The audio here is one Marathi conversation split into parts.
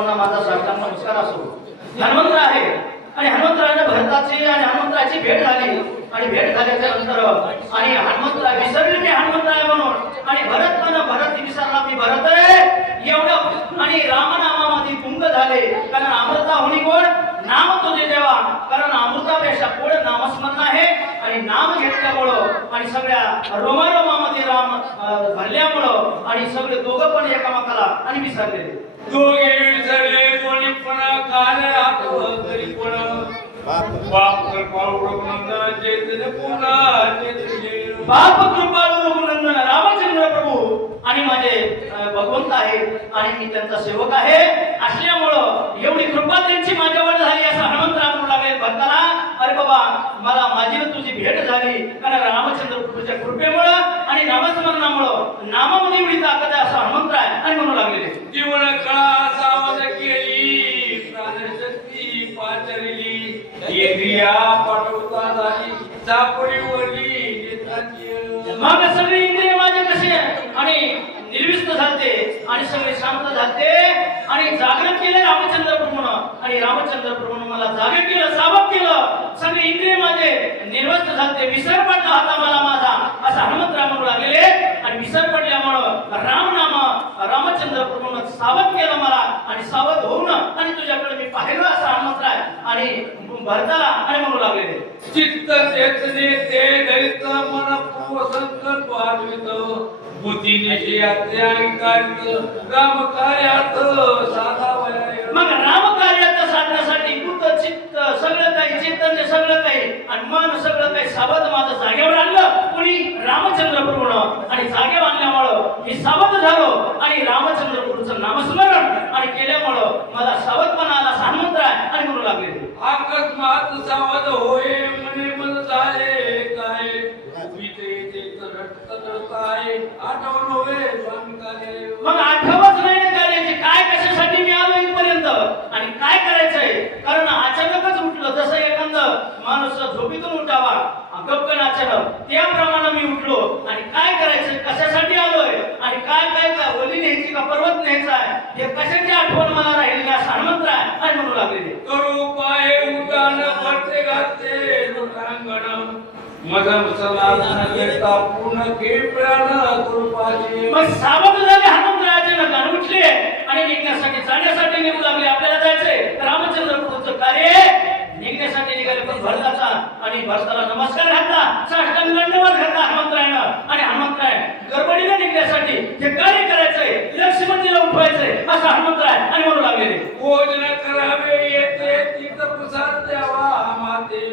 माझा साष्टांग नमस्कार असो. हनुमंत आहे आणि हनुमंतराने भरताची आणि हनुमंतराची भेट झाली आणि भेट झाल्याच्या नंतर आणि हनुमंतरा विसरले मी हनुमंत आहे म्हणून आणि भरत भरत विसरला मी भरत आहे एवढं आणि रामनामामध्ये गुंग झाले. कारण अमृता होणी कोण नाम तुझे देवा. कारण अमृतापेक्षा पुढे नामस्मरण आहे आणि नाम घेतल्यामुळं आणि सगळ्या रोमारोमामध्ये राम भरल्यामुळं आणि सगळे दोघं पण एकामेकाला आणि विसरले. दोघे विसरले कोणी पण कार्य आतो तरी पण बाप कृपाळू रघुनंदन चैतन्य पुन्हा चैतन्य बाप कृपाळू रघुनंदन रामचंद्र प्रभू आणि माझे भगवंत आहे आणि मी त्यांचा सेवक आहे असल्यामुळं एवढी कृपा त्यांची माझ्यावर झाली असं हनुमंतराव म्हणू लागले भक्ताला. अरे बाबा मला माझी तुझी भेट झाली कारण रामचंद्र प्रभूच्या कृपेमुळं आणि नामस्मरणामुळं नामामध्ये एवढी ताकद आहे असं हनुमंतराय आणि म्हणू लागलेले. जीवन कळा सावध केली प्राणशक्ती पाचरली इंद्रिया पाठवता झाली चापडी वरली मग सगळे इंद्रिय माझे कसे आणि निर्विस्त झालते आणि सगळे शांत झालते आणि जागृत केले रामचंद्र प्रभूनं आणि रामचंद्र प्रभूनं मला जागे केलं सावध केलं. सगळे इंद्रिय माझे निर्वस्त झालते विसर पडला होता मला माझा असं हनुमंतराव म्हणू लागलेले आणि विसर पडल्यामुळं रामचंद्र प्रभूनं सावध केलं मला आणि सावध होऊन आणि तुझ्याकडे मी पाहिलं असं हनुमंतराव आणि भरताला आणि म्हणू लागलेले. चित्त चेतने ते दरित मन पूर्व संकल्प आठवित बुद्धी निश्चयाते आणि कार्य राम कार्यार्थ साधावया. मग राम कार्यार्थ साधण्यासाठी बुद्ध चित्त सगळं काही चैतन्य सगळं काही आणि मन सगळं काही सावध माझं जागेवर आणलं कुणी रामचंद्र प्रभूनं आणि जागेवर आणल्यामुळं मी सावध झालो आणि रामचंद्र प्रभूचं नामस्मरण आणि केल्यामुळं मला सावधपणा आला हनुमंतराय आणि म्हणू लागले. अकस्मात सावध होय मने मन झाले काय विते ते तरताय आठवण होय स्वामी. मग आठवत नाही ना कार्याचे काय कशासाठी मी आलो इथपर्यंत आणि काय करायचंय. कारण अचानकच उठलो जसं एखादं माणूस झोपेतून उठावा गपकन अचानक त्याप्रमाणे मी उठलो आणि काय करायचंय कशासाठी आलोय आणि काय काय वली न्यायची का पर्वत न्यायचा आहे हे कशाची आठवण मला राहिली असं हनुमंतराय आणि म्हणू लागलेले. करू पाय उदान भरते घातले लोकांगण मदम सलाधन करता पूर्ण के प्राण कृपाचे. मग सावध झाले हनुमंतरायाचे नकान उठले आणि निघण्यासाठी जाण्यासाठी निघू लागले. आपल्याला जायचंय रामचंद्र प्रभूचं कार्य निघण्यासाठी निघाले पण भरताचा आणि भरताला नमस्कार घातला साष्टांग दंडवत घातला हनुमंतरायानं आणि हनुमंतराय गडबडीने निघण्यासाठी हे कार्य करायचंय लक्ष्मणजीला उठवायचंय असं हनुमंतराय आणि म्हणू लागलेले. भोजन करावे येते तीर्थ प्रसाद द्यावा माते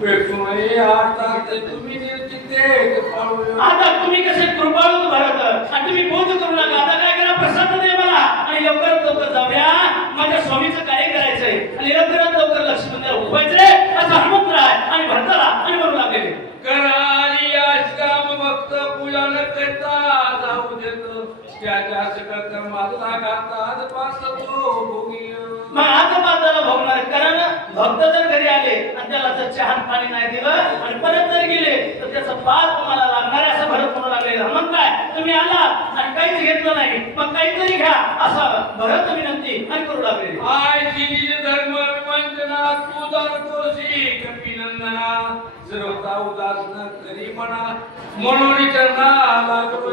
पेटून आतात तुम्ही निर्चिते पाळू. आता तुम्ही कसे कृपाळू भरत आणि तुम्ही बोध करू नका. आता काय करा प्रसाद दे मला आणि लवकरात लवकर जाऊया माझ्या स्वामीचं कार्य करायचंय आणि लवकरात लवकर लक्ष्मणला उठवायचंय असं हनुमंतराय आणि भरताला आणि म्हणू लागलेले. कराली आश्रम भक्त पूजा न करता जाऊ देतो त्याच्या सकळ माझा घातात पास तो भोगी. मग आता बाजाला भोगणार कारण भक्त जर घरी आले आणि त्याला जर चहा पाणी नाही दिलं आणि परत जर गेले तर त्याचं पाप तुम्हाला लागणार असं भरत म्हणू लागले. हनुमंतराय तुम्ही आला आणि काहीच घेतलं नाही मग काहीतरी घ्या असं भरत विनंती आणि करू लागले. आय निज धर्म विवंचना तुझा दोषी कपिनंदना सर्वता उदासन करी म्हणा म्हणून चरणा लागलो.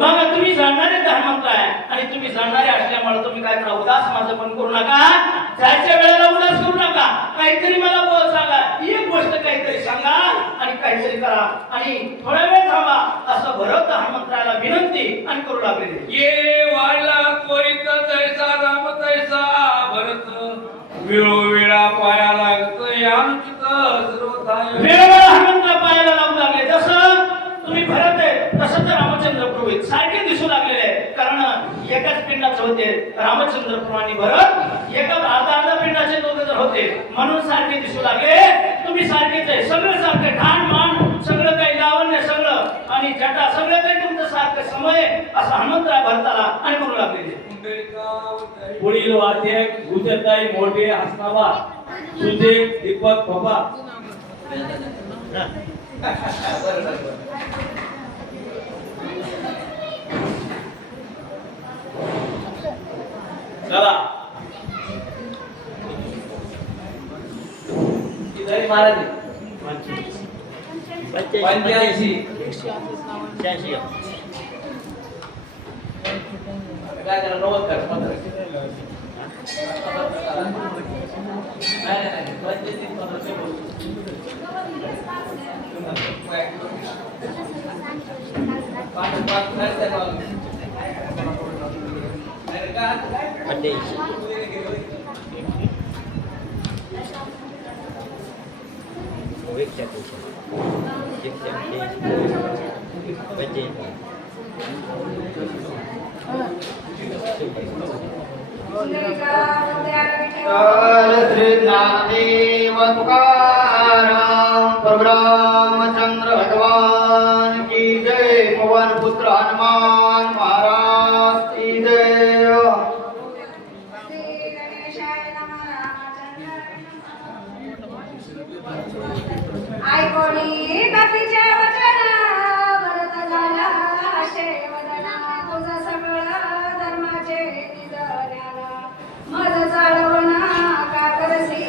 मग तुम्ही जाणणारे हनुमंतराय आणि तुम्ही जाणणारे असल्यामुळे तुम्ही काय करा उदास माझं पण करू नका. जायच्या वेळेला उदास करू नका. काहीतरी मला बोल सांगा एक गोष्ट काहीतरी सांगा आणि काहीतरी करा आणि थोडा वेळ थांबा असं भरत हनुमंतरायाला विनंती आणि करू लागले. ये वाढला त्वरित तैसा राम तैसा भरत वेळोवेळा पाया लागत यानुचित सर्वथाय. वेळोवेळा हनुमंतराय पायाला लागू लागले. जसं तुम्ही भरत आहे तसं तर रामचंद्र प्रभू सारखे दिसू लागलेले आहे. कारण एकाच पिंडाचे होते रामचंद्र प्रभू आणि भरत एका अर्धा पिंडाचे दोघे जर होते म्हणून सारखे दिसू लागले. तुम्ही सारखेच आहे सगळं सारखे ठाण मान सगळं काही लावण्य सगळं आणि जटा सगळं काही तुमचं सारखं समय असं हनुमंतराय भरताला आणि म्हणू लागलेले. पुढील वाद्य गुजरताई मोठे हसनाबा सुजय दीपक बाबा. चला महाराज आहे. 85. काय त्याला 90 कर 15. नाही 85 15 श्री ज्ञानदेव तुकाराम परब्रह्मचंद्र भगवान की जय। पवन पुत्र हनुमान महाराज की जय। ऐकोणी कपीचे वचन भरत झाला शेवदना तुझं सगळं धर्माचे निधन्याला मज चालवणा का करसी।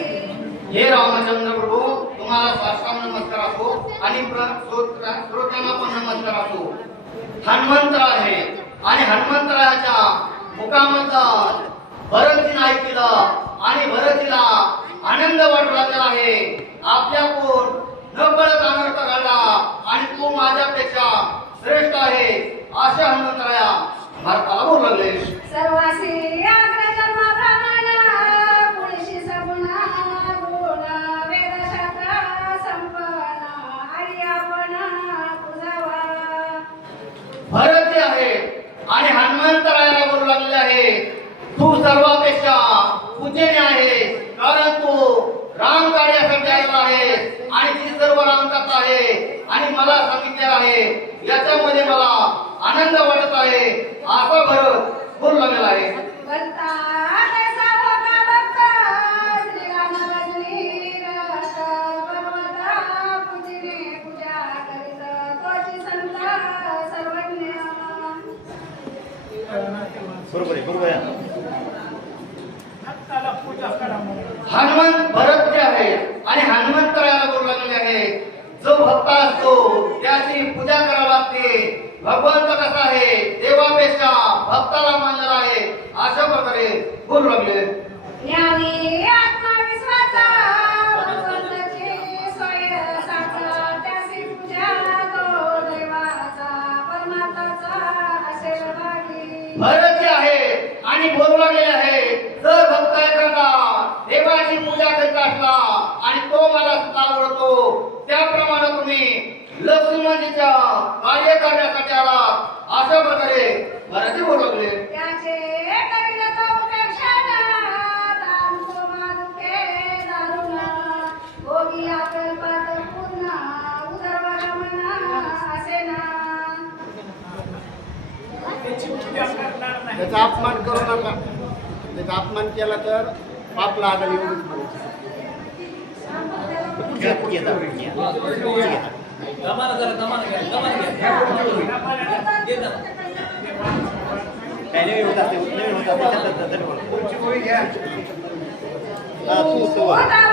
हे रामचंद्र प्रभू तुम्हाला साष्टांग नमस्कार असो आणि श्रोत्यांना पण नमस्कार असो। हनुमंत आहे आणि हनुमंतरायाच्या मुखामधून भरतीने ऐकलं आणि भरतीला आनंद वाटू लागला आहे। आपल्याकडून नकळत अनर्थ घडला आणि तू माझ्यापेक्षा श्रेष्ठ आहे असे हनुमंतराया भारताला बोलू लागले। सर्वासी अग्रजन्माप्रमाण पुरुषी सगुणा गुण वेदशास्त्र संपन्न आर्यापण तुझावा। भरती आहे आणि हनुमंतरायाला बोलू लागले आहे तू सर्वापेक्षा पूजनीय आहे कारण तू राम कार्यासाठी आलेला आहे आणि ती सर्व रामकथा आहे आणि मला सांगितले आहे याच्यामध्ये मला आनंद वाटत आहे असा भरत बोलू लागलेला आहे। भक्ता कैसा होता भक्ता श्रीराम रजनी रथ पर्वता पूजिने पूजा करीत तोची संत सर्वज्ञ। बरोबर आहे हनुमंत भरत जे आहे आणि हनुमंतरायाला बोलू लागलेले आहे जो भक्त असतो त्याची पूजा करावी लागते। भगवंत कसा आहे देवापेक्षा भक्ताला मानलेला आहे अशा प्रकारे बोलू लागले। ज्ञानी आत्मविश्वासा भगवंताची सोय साचा त्याची पूजा तो देवाचा परमात्माचा असेल भागी। भरत जे आहे आणि बोलू लागलेले आहे जर भक्त एखादा देवाची पूजा करीत असला आणि तो मला सुद्धा आवडतो त्याप्रमाणे तुम्ही लक्ष्मणजीच्या कार्य करण्यासाठी आला अशा प्रकारे भरत बोलू लागले। त्याचे करील तो उपेक्षण दामको मानुके दारुण भोगी अकल्पात पूर्ण उदरवगमन असे ना। त्याचा अपमान करू नका त्याचा अपमान केला तर पाप लागेल एवढंच बोलायचं। कमाल करा कमाल घ्या नवीन होता होता